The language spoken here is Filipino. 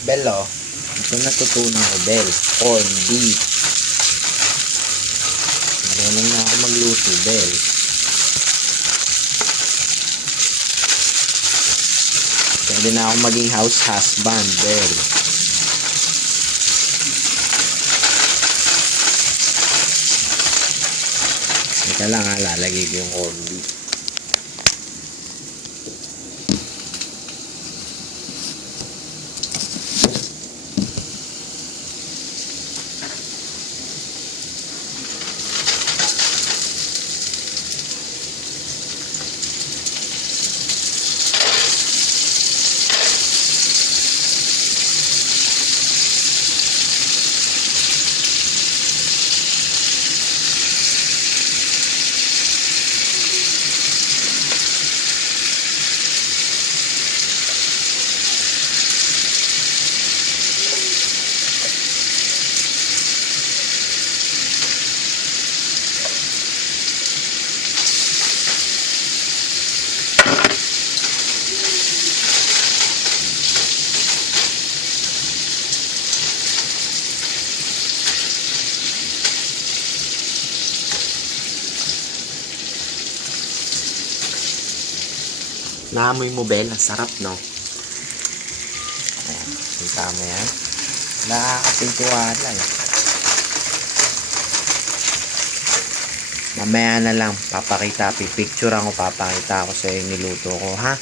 Bel, oh. Ito natutunan ko, Bel. Corn beef. Marunong na ako magluto, Bel. Pwede na ako maging house husband, Bel. Ito lang ha, lalagay ko yung corn beef. Naamoy mo, Bel. Ang sarap, no? Ayan. Kita mo yan. Nakakapintiwala, eh. Mamaya na lang. Pipicture ako. Papakita ako sa niluto ko, ha?